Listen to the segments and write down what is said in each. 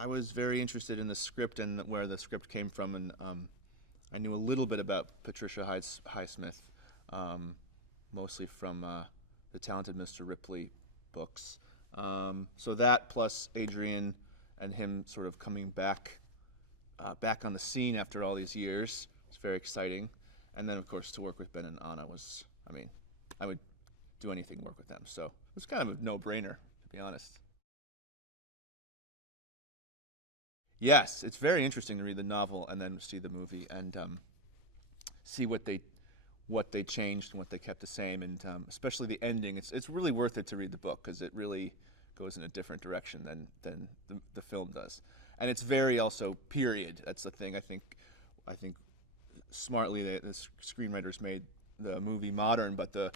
I was very interested in the script and where the script came from, and I knew a little bit about Patricia Highsmith, mostly from the Talented Mr. Ripley books. So that plus Adrian and him sort of coming back on the scene after all these years, it's very exciting. And then of course to work with Ben and Anna was, I mean, I would do anything to work with them. So it was kind of a no-brainer, to be honest. Yes, it's very interesting to read the novel and then see the movie and see what they changed and what they kept the same, and especially the ending. It's really worth it to read the book because it really goes in a different direction than the film does, and it's very also period. That's the thing. I think smartly the screenwriters made the movie modern, but the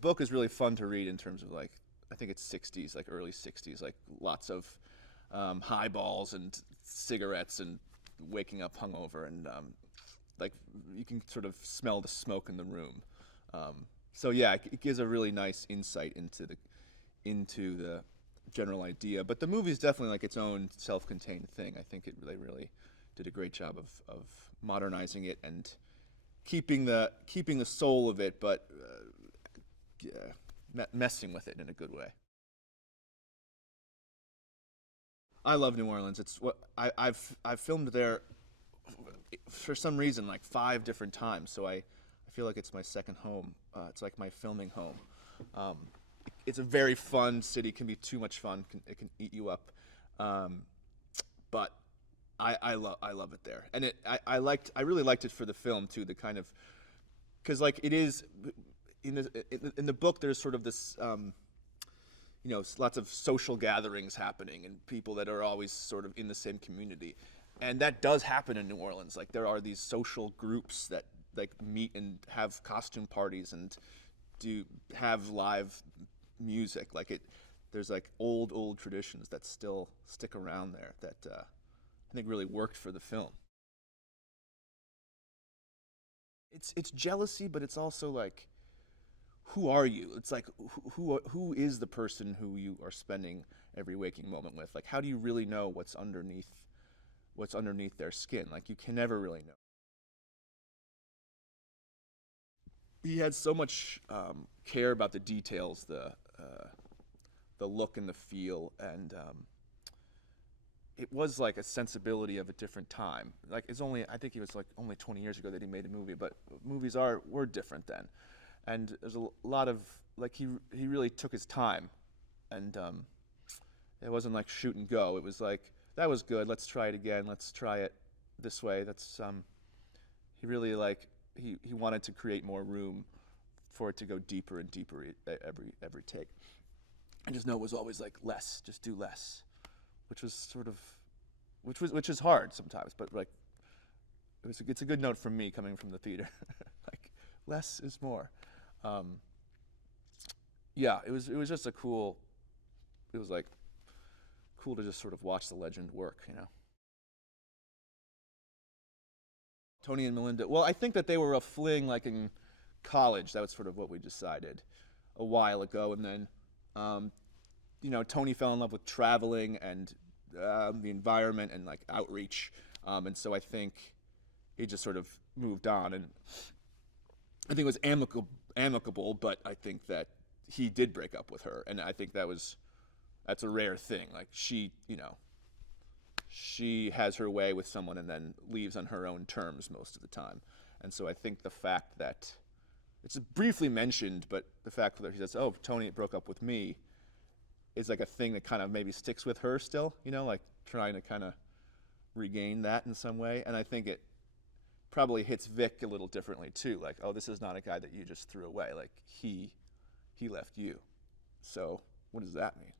book is really fun to read in terms of like I think it's 60s, like early 60s, like lots of highballs and cigarettes and waking up hungover and like you can sort of smell the smoke in the room. So yeah, it gives a really nice insight into the general idea. But the movie is definitely like its own self-contained thing. I think they really did a great job of modernizing it and keeping the soul of it, but messing with it in a good way. I love New Orleans. It's what I've filmed there for some reason like 5 different times. So I feel like it's my second home. It's like my filming home. It's a very fun city. Can be too much fun. It can eat you up. But I love it there. And I really liked it for the film too. The kind of because like it is in the book. There's sort of this. Lots of social gatherings happening and people that are always sort of in the same community. And that does happen in New Orleans. Like there are these social groups that like meet and have costume parties and do have live music. There's like old traditions that still stick around there that I think really worked for the film. It's jealousy, but it's also like who are you? It's like who is the person who you are spending every waking moment with? Like how do you really know what's underneath their skin? Like you can never really know. He had so much care about the details, the look and the feel, and it was like a sensibility of a different time. Like I think it was like only 20 years ago that he made a movie, but movies were different then. And there's a lot of like he really took his time, and it wasn't like shoot and go. It was like that was good. Let's try it again. Let's try it this way. That's he really like he wanted to create more room for it to go deeper and deeper every take. I just know it was always like less, just do less, which was sort of which is hard sometimes, but like it's a good note from me coming from the theater. Like less is more. Yeah, it was just it was like cool to just sort of watch the legend work, you know. Tony and Melinda. Well, I think that they were a fling like in college. That was sort of what we decided a while ago, and then um, Tony fell in love with traveling and the environment and like outreach, and so I think he just sort of moved on, and I think it was amicable, but I think that he did break up with her, and I think that's a rare thing. Like she has her way with someone and then leaves on her own terms most of the time, and so I think the fact that it's briefly mentioned, but the fact that he says, "Oh, Tony broke up with me," is like a thing that kind of maybe sticks with her still, like trying to kind of regain that in some way, and I think it probably hits Vic a little differently too. Like, oh, this is not a guy that you just threw away. Like he left you. So what does that mean?